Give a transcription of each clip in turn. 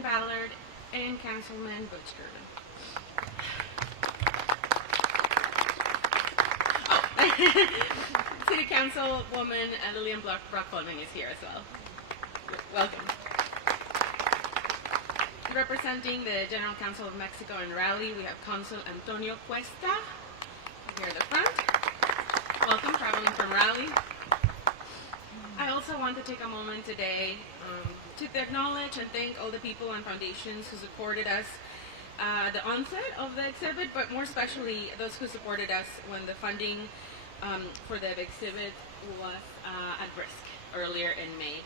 Councilman Ballard, and Councilman Butch Gervin. City Councilwoman Lillian Brock-Fleming is here as well. Welcome. Representing the General Council of Mexico in Raleigh, we have Consul Antonio Cuesta here at the front. Welcome, traveling from Raleigh. I also want to take a moment today to acknowledge and thank all the people and foundations who supported us at the onset of the exhibit, but more especially those who supported us when the funding for the exhibit was at risk earlier in May.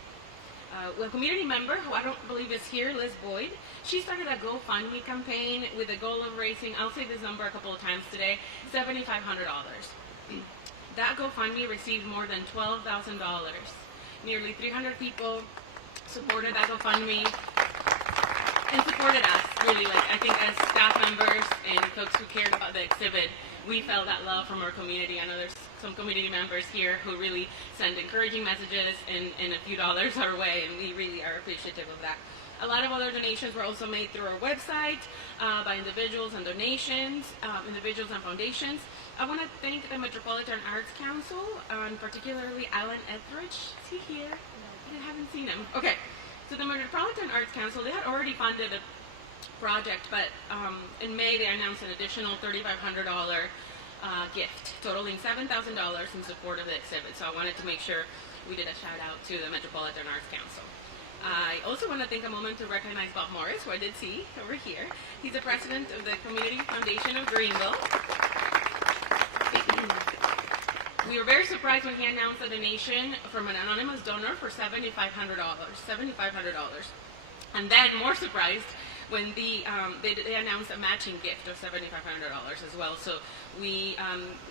A community member, who I don't believe is here, Liz Boyd, she started a GoFundMe campaign with the goal of raising, I'll say this number a couple of times today, $7,500. That GoFundMe received more than $12,000. Nearly 300 people supported that GoFundMe and supported us, really. Like, I think as staff members and folks who cared about the exhibit, we felt that love from our community. I know there's some community members here who really send encouraging messages and a few dollars our way, and we really are appreciative of that. A lot of other donations were also made through our website by individuals and donations, individuals and foundations. I want to thank the Metropolitan Arts Council, and particularly Alan Etheridge. Is he here? I haven't seen him. Okay, so the Metropolitan Arts Council, they had already funded a project, but in May they announced an additional $3,500 gift, totaling $7,000 in support of the exhibit. So I wanted to make sure we did a shout out to the Metropolitan Arts Council. I also want to take a moment to recognize Bob Morris, who I did see over here. He's the president of the Community Foundation of Greenville. We were very surprised when he announced a donation from an anonymous donor for $7,500. And then more surprised when they announced a matching gift of $7,500 as well. So we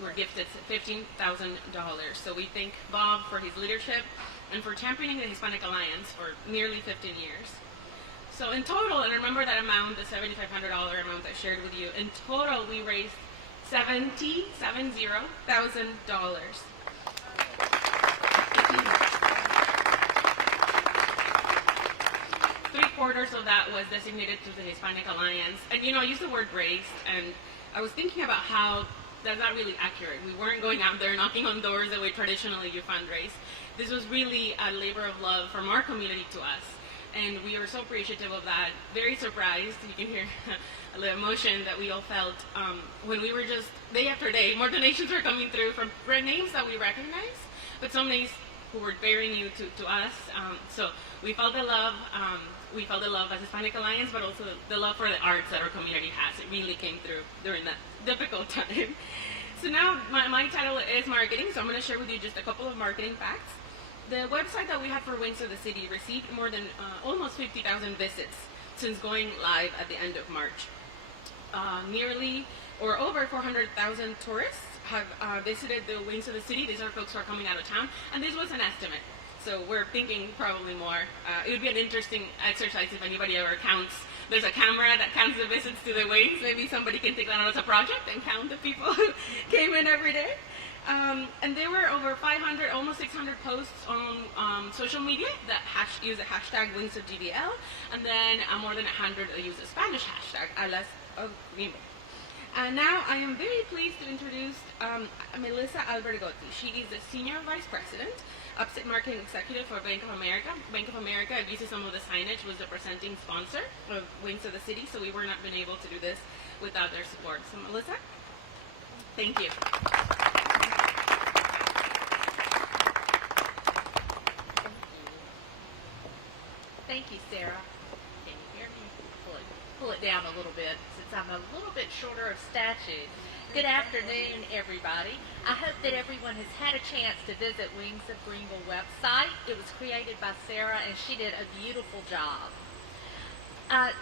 were gifted $15,000. So we thank Bob for his leadership and for championing the Hispanic Alliance for nearly 15 years. So in total, and remember that amount, the $7,500 amount I shared with you, in total we raised $70,000. 3/4 of that was designated to the Hispanic Alliance. And you know, I used the word raised, and I was thinking about how that's not really accurate. We weren't going out there knocking on doors the way traditionally you fundraise. This was really a labor of love from our community to us. And we were so appreciative of that. Very surprised, you can hear a little emotion that we all felt when we were just, day after day, more donations were coming through from names that we recognize, but some names who were very new to us. So we felt the love. We felt the love as Hispanic Alliance, but also the love for the arts that our community has. It really came through during that difficult time. So now my title is marketing, so I'm going to share with you just a couple of marketing facts. The website that we have for Wings of the City received more than almost 50,000 visits since going live at the end of March. Nearly or over 400,000 tourists have visited the Wings of the City. These are folks who are coming out of town, and this was an estimate. So we're thinking probably more. It would be an interesting exercise if anybody ever counts. There's a camera that counts the visits to the Wings. Maybe somebody can take that on as a project and count the people who came in every day. And there were over 500, almost 600 posts on social media that use the hashtag Wings of GDL, and then more than 100 use the Spanish hashtag Alas of Greenville. And now I am very pleased to introduce Melissa Albergotti. She is the Senior Vice President, Upstate Marketing Executive for Bank of America. Bank of America, if you see some of the signage, was the presenting sponsor of Wings of the City, so we were not been able to do this without their support. So Melissa, thank you. Thank you, Sarah. Can you hear me? Pull it down a little bit since I'm a little bit shorter of stature. Good afternoon, everybody. I hope that everyone has had a chance to visit Wings of Greenville website. It was created by Sarah, and she did a beautiful job. A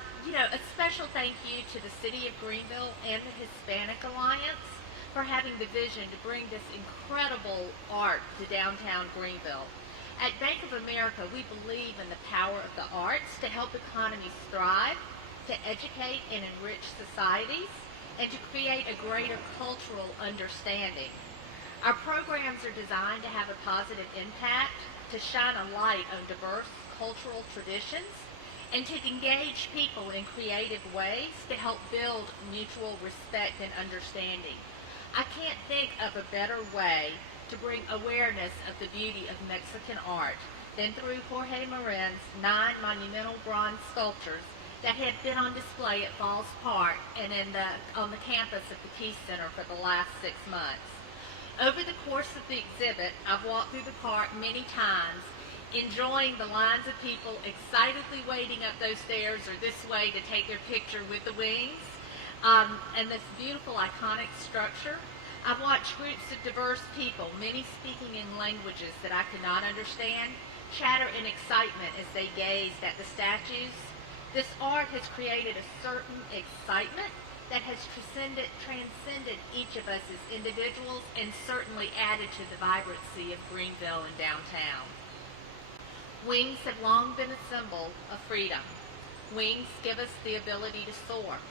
special thank you to the City of Greenville and the Hispanic Alliance for having the vision to bring this incredible art to downtown Greenville. At Bank of America, we believe in the power of the arts to help economies thrive, to educate and enrich societies, and to create a greater cultural understanding. Our programs are designed to have a positive impact, to shine a light on diverse cultural traditions, and to engage people in creative ways to help build mutual respect and understanding. I can't think of a better way to bring awareness of the beauty of Mexican art than through Jorge Marin's 9 monumental bronze sculptures that have been on display at Falls Park and on the campus of the Peace Center for the last 6 months. Over the course of the exhibit, I've walked through the park many times, enjoying the lines of people excitedly wading up those stairs or this way to take their picture with the wings, and this beautiful iconic structure. I've watched groups of diverse people, many speaking in languages that I could not understand, chatter in excitement as they gazed at the statues. This art has created a certain excitement that has transcended each of us as individuals and certainly added to the vibrancy of Greenville and downtown. Wings have long been a symbol of freedom. Wings give us the ability to soar.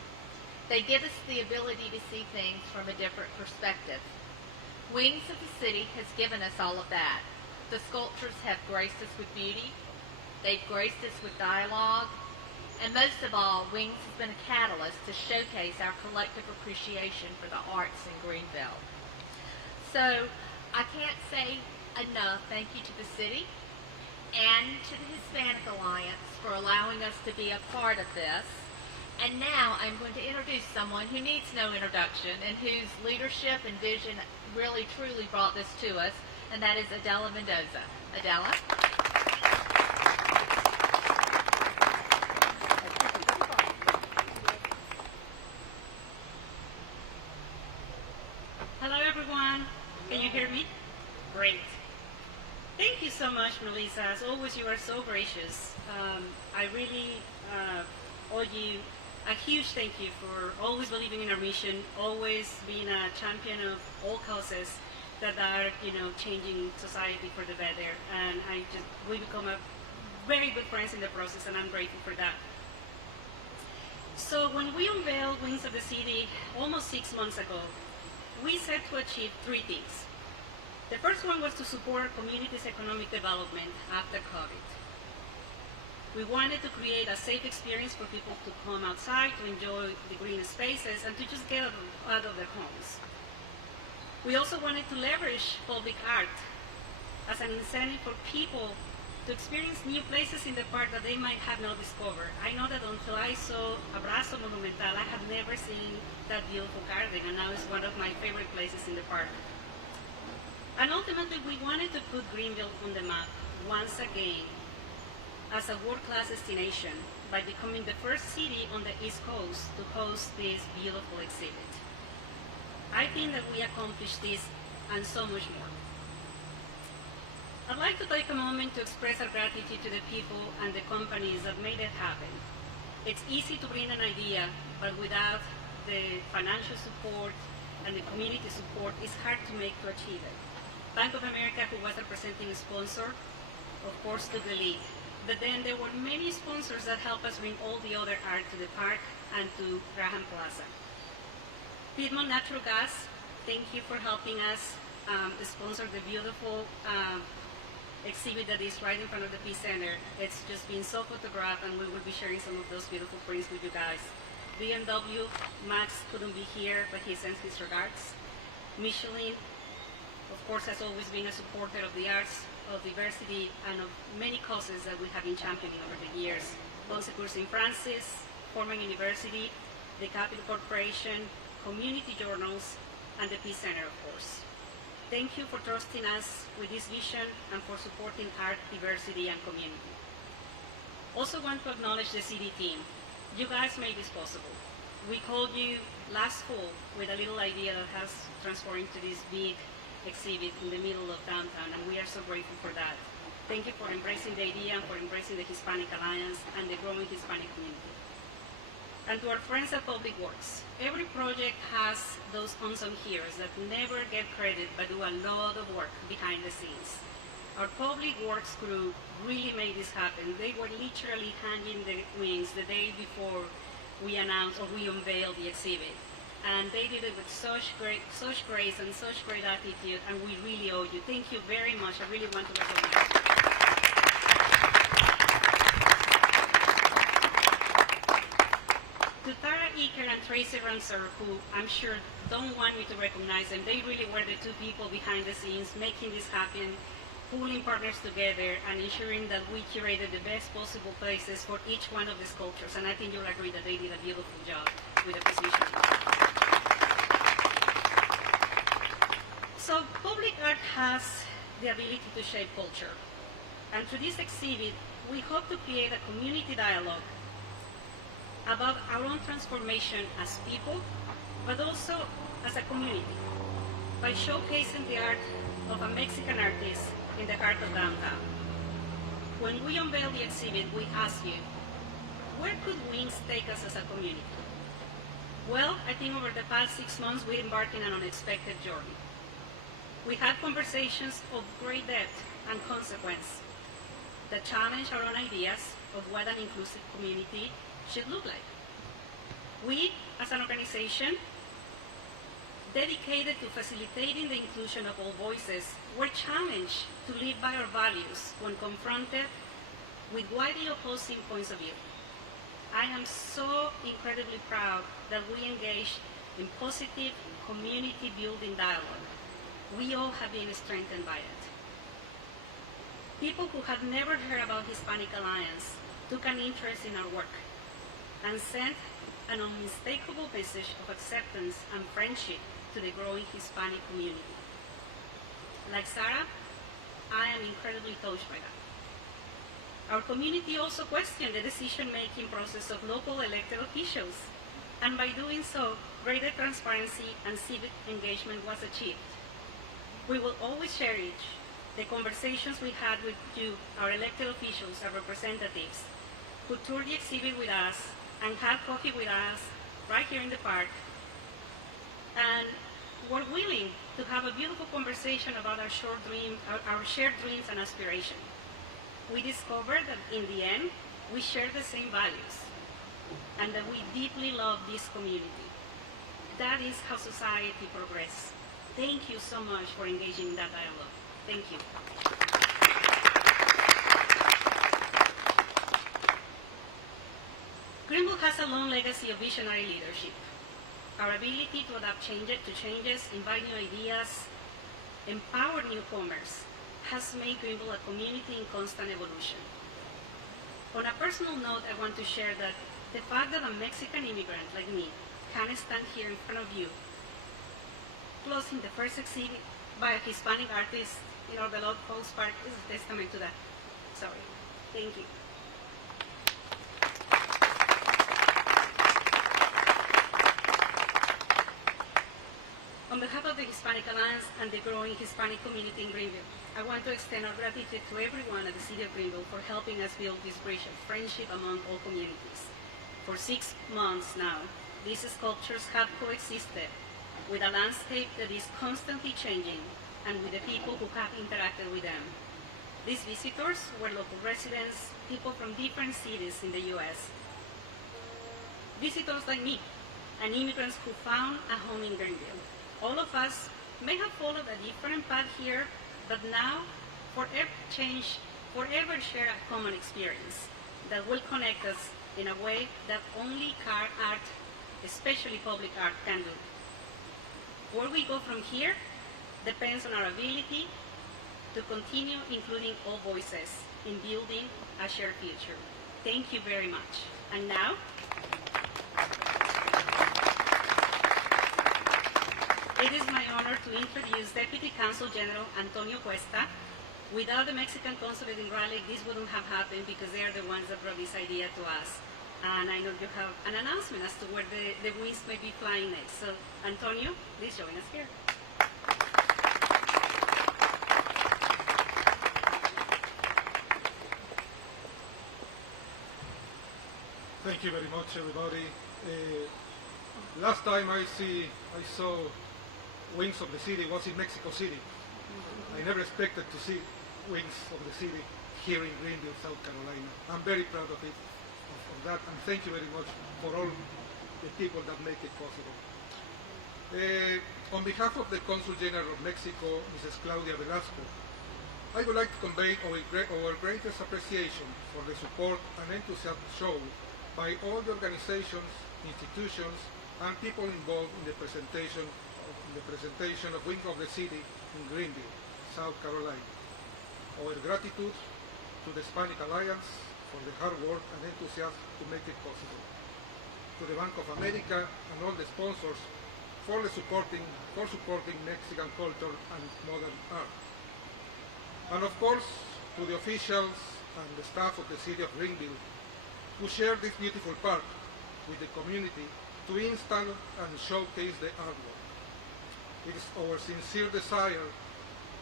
They give us the ability to see things from a different perspective. Wings of the City has given us all of that. The sculptures have graced us with beauty. They've graced us with dialogue. And most of all, Wings has been a catalyst to showcase our collective appreciation for the arts in Greenville. So I can't say enough thank you to the city and to the Hispanic Alliance for allowing us to be a part of this. And now I'm going to introduce someone who needs no introduction and whose leadership and vision really truly brought this to us, and that is Adela Mendoza. Adela? Hello everyone, can you hear me? Great. Thank you so much, Melissa. As always, you are so gracious. I really owe you a huge thank you for always believing in our mission, always being a champion of all causes that are, changing society for the better. And we become a very good friends in the process, and I'm grateful for that. So when we unveiled Wings of the City almost 6 months ago, we set to achieve 3 things. The first one was to support our community's economic development after COVID. We wanted to create a safe experience for people to come outside, to enjoy the green spaces, and to just get out of their homes. We also wanted to leverage public art as an incentive for people to experience new places in the park that they might have not discovered. I know that until I saw Abrazo Monumental, I had never seen that beautiful garden, and now it's one of my favorite places in the park. And ultimately, we wanted to put Greenville on the map once again as a world-class destination by becoming the first city on the East Coast to host this beautiful exhibit. I think that we accomplished this and so much more. I'd like to take a moment to express our gratitude to the people and the companies that made it happen. It's easy to bring an idea, but without the financial support and the community support, it's hard to achieve it. Bank of America, who was a presenting sponsor, of course took the lead. But then there were many sponsors that helped us bring all the other art to the park and to Graham Plaza. Piedmont Natural Gas, thank you for helping us sponsor the beautiful exhibit that is right in front of the Peace Center. It's just been so photographed, and we will be sharing some of those beautiful prints with you guys. BMW, Max couldn't be here, but he sends his regards. Michelin, of course, has always been a supporter of the arts, of diversity, and of many causes that we have been championing over the years. Consequeur St. Francis, Forman University, the Capital Corporation, community journals, and the Peace Center, of course. Thank you for trusting us with this vision and for supporting art, diversity, and community. Also want to acknowledge the city team. You guys made this possible. We called you last fall with a little idea that has transformed into this big exhibit in the middle of downtown, and we are so grateful for that. Thank you for embracing the idea and for embracing the Hispanic Alliance and the growing Hispanic community. And to our friends at Public Works, every project has those unsung heroes that never get credit but do a lot of work behind the scenes. Our Public Works crew really made this happen. They were literally hanging their wings the day before we announced or we unveiled the exhibit. And they did it with such grace and such great attitude, and we really owe you. Thank you very much. I really want to recognize you. Iker and Tracy Ranser, who I'm sure don't want me to recognize them, they really were the two people behind the scenes making this happen, pulling partners together and ensuring that we curated the best possible places for each one of the sculptures. And I think you'll agree that they did a beautiful job with the positioning. So public art has the ability to shape culture. And through this exhibit, we hope to create a community dialogue about our own transformation as people, but also as a community, by showcasing the art of a Mexican artist in the heart of downtown. When we unveil the exhibit, we ask you, where could Wings take us as a community? Well, I think over the past 6 months, we embarked on an unexpected journey. We had conversations of great depth and consequence that challenge our own ideas of what an inclusive community should look like. We, as an organization, dedicated to facilitating the inclusion of all voices, were challenged to live by our values when confronted with widely opposing points of view. I am so incredibly proud that we engaged in positive community-building dialogue. We all have been strengthened by it. People who had never heard about Hispanic Alliance took an interest in our work and sent an unmistakable message of acceptance and friendship to the growing Hispanic community. Like Sarah, I am incredibly touched by that. Our community also questioned the decision-making process of local elected officials, and by doing so, greater transparency and civic engagement was achieved. We will always cherish the conversations we had with you, our elected officials, our representatives, who toured the exhibit with us and had coffee with us right here in the park, and were willing to have a beautiful conversation about our shared dreams and aspirations. We discovered that in the end, we share the same values and that we deeply love this community. That is how society progresses. Thank you so much for engaging in that dialogue. Thank you. Greenville has a long legacy of visionary leadership. Our ability to adapt to changes, invite new ideas, empower newcomers, has made Greenville a community in constant evolution. On a personal note, I want to share that the fact that a Mexican immigrant like me can stand here in front of you, closing the first exhibit by a Hispanic artist in our beloved Falls Park, is a testament to that. Sorry. Thank you. On behalf of the Hispanic Alliance and the growing Hispanic community in Greenville, I want to extend our gratitude to everyone at the City of Greenville for helping us build this bridge of friendship among all communities. For 6 months now, these sculptures have coexisted with a landscape that is constantly changing and with the people who have interacted with them. These visitors were local residents, people from different cities in the U.S., visitors like me, and immigrants who found a home in Greenville. All of us may have followed a different path here, but now forever share a common experience that will connect us in a way that only art, especially public art, can do. Where we go from here depends on our ability to continue including all voices in building a shared future. Thank you very much. And now, it is my honor to introduce Deputy Consul General Antonio Cuesta. Without the Mexican consulate in Raleigh, this wouldn't have happened because they are the ones that brought this idea to us. And I know you have an announcement as to where the wings may be flying next. So, Antonio, please join us here. Thank you very much, everybody. Last time I saw Wings of the City was in Mexico City. I never expected to see Wings of the City here in Greenville, South Carolina. I'm very proud of it, of that, and thank you very much for all the people that make it possible. On behalf of the Consul General of Mexico, Mrs. Claudia Velasco, I would like to convey our greatest appreciation for the support and enthusiasm shown by all the organizations, institutions, and people involved in the presentation of Wing of the City in Greenville, South Carolina. Our gratitude to the Hispanic Alliance for the hard work and enthusiasm to make it possible. To the Bank of America and all the sponsors for supporting Mexican culture and modern art. And of course, to the officials and the staff of the city of Greenville who share this beautiful park with the community to install and showcase the artwork. It is our sincere desire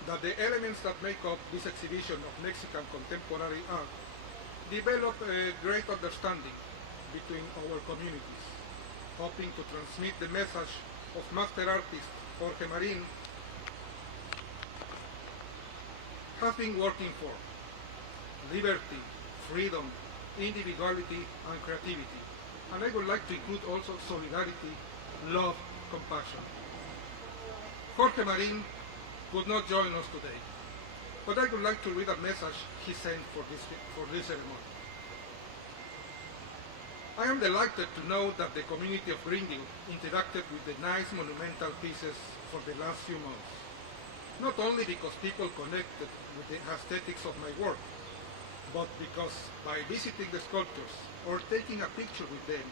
that the elements that make up this exhibition of Mexican contemporary art develop a great understanding between our communities, hoping to transmit the message of master artist Jorge Marin has been working for: liberty, freedom, individuality, and creativity. And I would like to include also solidarity, love, compassion. Jorge Marin could not join us today, but I would like to read a message he sent for this ceremony. I am delighted to know that the community of Greenville interacted with the nice monumental pieces for the last few months. Not only because people connected with the aesthetics of my work, but because by visiting the sculptures or taking a picture with them,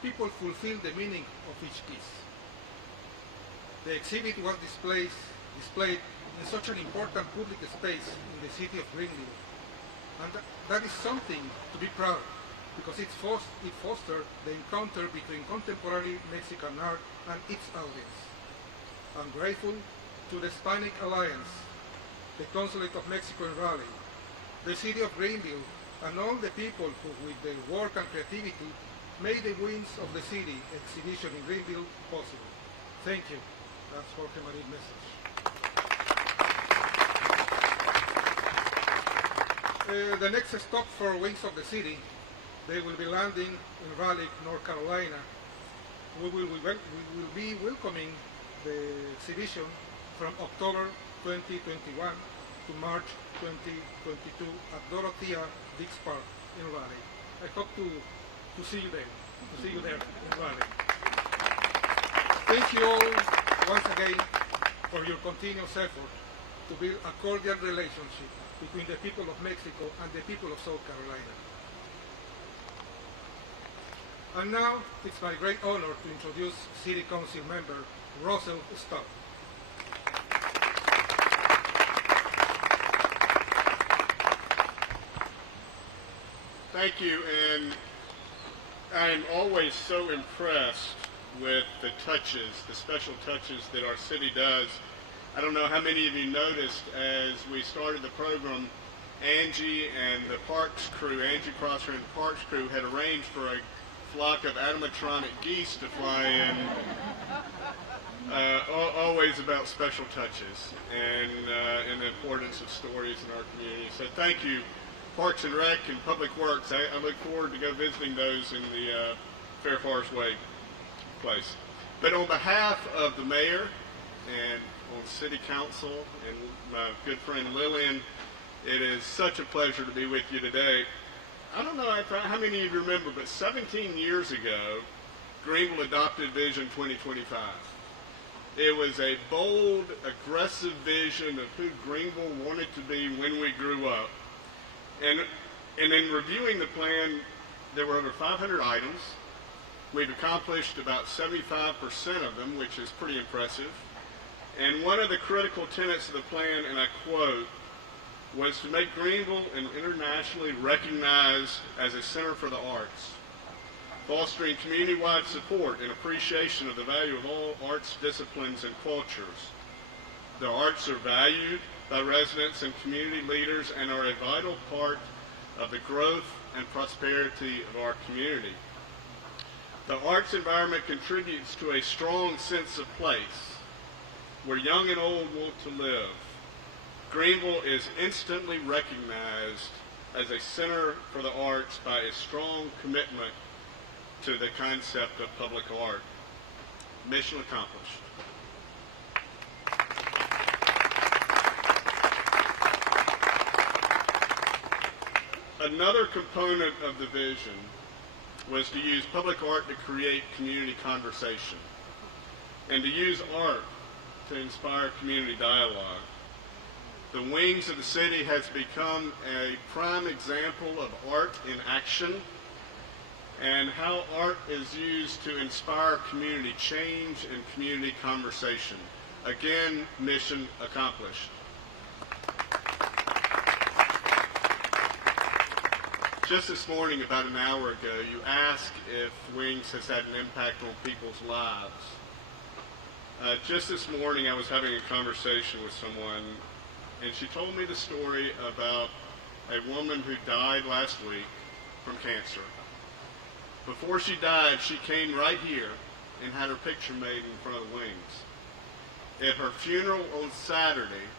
people fulfill the meaning of each piece. The exhibit was displayed in such an important public space in the city of Greenville, and that is something to be proud of, because it fostered the encounter between contemporary Mexican art and its audience. I'm grateful to the Hispanic Alliance, the Consulate of Mexico in Raleigh, the city of Greenville, and all the people who, with their work and creativity, made the Wings of the City exhibition in Greenville possible. Thank you. That's Jorge Marin's message. The next stop for Wings of the City, they will be landing in Raleigh, North Carolina. We will be welcoming the exhibition from October 2021 to March 2022 at Dorothea Dix Park in Raleigh. I hope to see you there in Raleigh. Thank you all once again for your continuous effort to build a cordial relationship between the people of Mexico and the people of South Carolina. And now, it's my great honor to introduce City Council member Russell Stout. Thank you, and I'm always so impressed with the touches, the special touches that our city does. I don't know how many of you noticed as we started the program, Angie and the Parks crew, Angie Prosser and the Parks crew had arranged for a flock of animatronic geese to fly in. Always about special touches and the importance of stories in our community. So thank you, Parks and Rec and Public Works. I look forward to go visiting those in the Fair Forest Way place. But on behalf of the mayor and on City Council and my good friend Lillian, it is such a pleasure to be with you today. I don't know how many of you remember, but 17 years ago, Greenville adopted Vision 2025. It was a bold, aggressive vision of who Greenville wanted to be when we grew up. And in reviewing the plan, there were over 500 items. We've accomplished about 75% of them, which is pretty impressive. And one of the critical tenets of the plan, and I quote, was to make Greenville an internationally recognized as a center for the arts, fostering community-wide support and appreciation of the value of all arts disciplines and cultures. The arts are valued by residents and community leaders and are a vital part of the growth and prosperity of our community. The arts environment contributes to a strong sense of place where young and old want to live. Greenville is instantly recognized as a center for the arts by a strong commitment to the concept of public art. Mission accomplished. Another component of the vision was to use public art to create community conversation and to use art to inspire community dialogue. The Wings of the City has become a prime example of art in action and how art is used to inspire community change and community conversation. Again, mission accomplished. Just this morning, about an hour ago, you asked if Wings has had an impact on people's lives. Just this morning, I was having a conversation with someone, and she told me the story about a woman who died last week from cancer. Before she died, she came right here and had her picture made in front of the Wings. At her funeral on Saturday,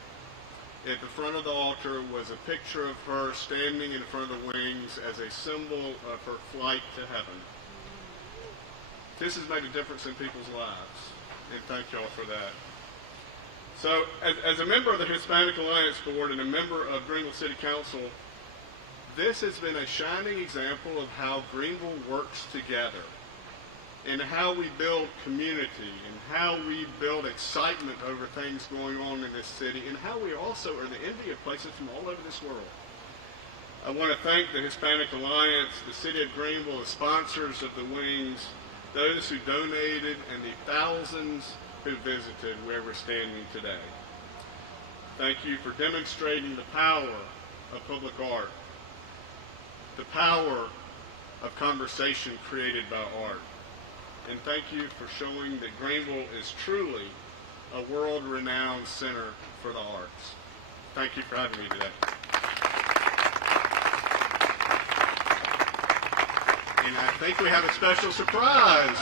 at the front of the altar was a picture of her standing in front of the Wings as a symbol of her flight to heaven. This has made a difference in people's lives, and thank y'all for that. So, as a member of the Hispanic Alliance Board and a member of Greenville City Council, this has been a shining example of how Greenville works together and how we build community and how we build excitement over things going on in this city and how we also are the envy of places from all over this world. I want to thank the Hispanic Alliance, the City of Greenville, the sponsors of the Wings, those who donated, and the thousands who visited where we're standing today. Thank you for demonstrating the power of public art, the power of conversation created by art. And thank you for showing that Greenville is truly a world-renowned center for the arts. Thank you for having me today. And I think we have a special surprise.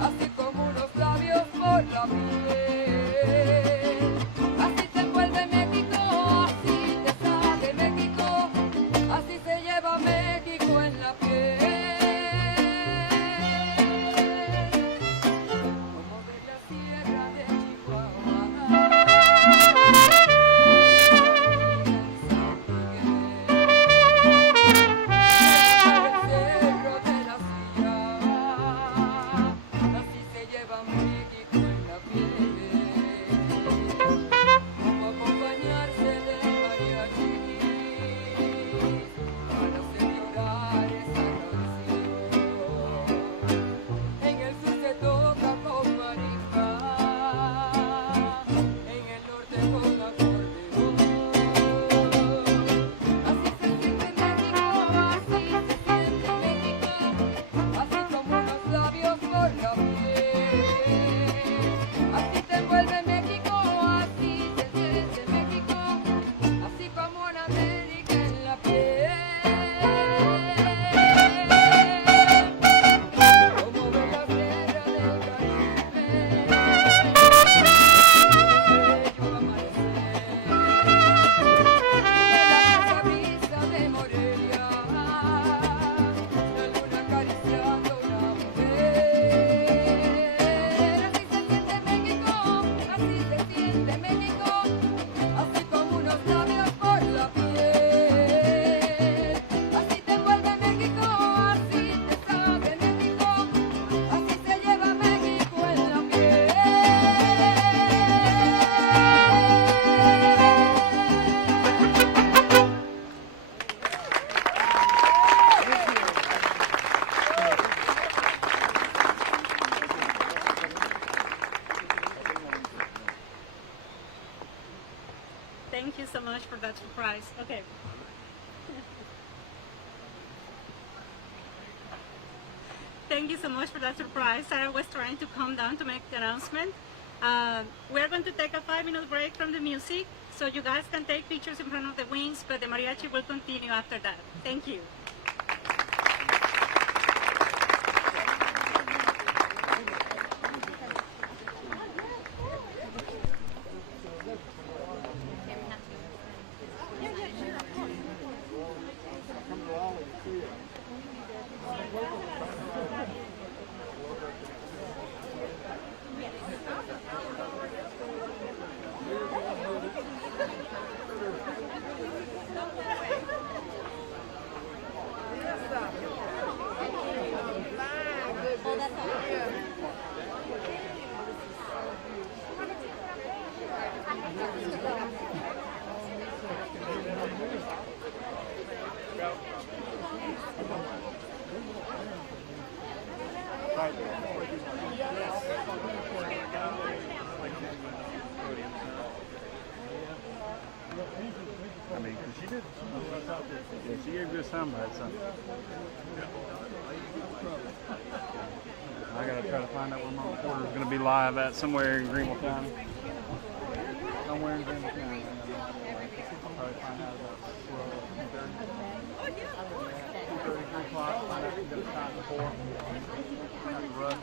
Así como unos labios por la piel. Thank you so much for that surprise. Okay. Thank you so much for that surprise. Sarah was trying to calm down to make the announcement. We're going to take a 5-minute break from the music, so you guys can take pictures in front of the wings, but the mariachi will continue after that. Thank you. I mean, 'cause she did. Yeah, she gave good soundbite, so. I gotta try to find out where my reporter is gonna be live at, somewhere in Greenville County. Somewhere in Greenville County. I'll probably find out about 2:30. 2:30, 3 o'clock. Find out if we got a shot before. Maybe rough.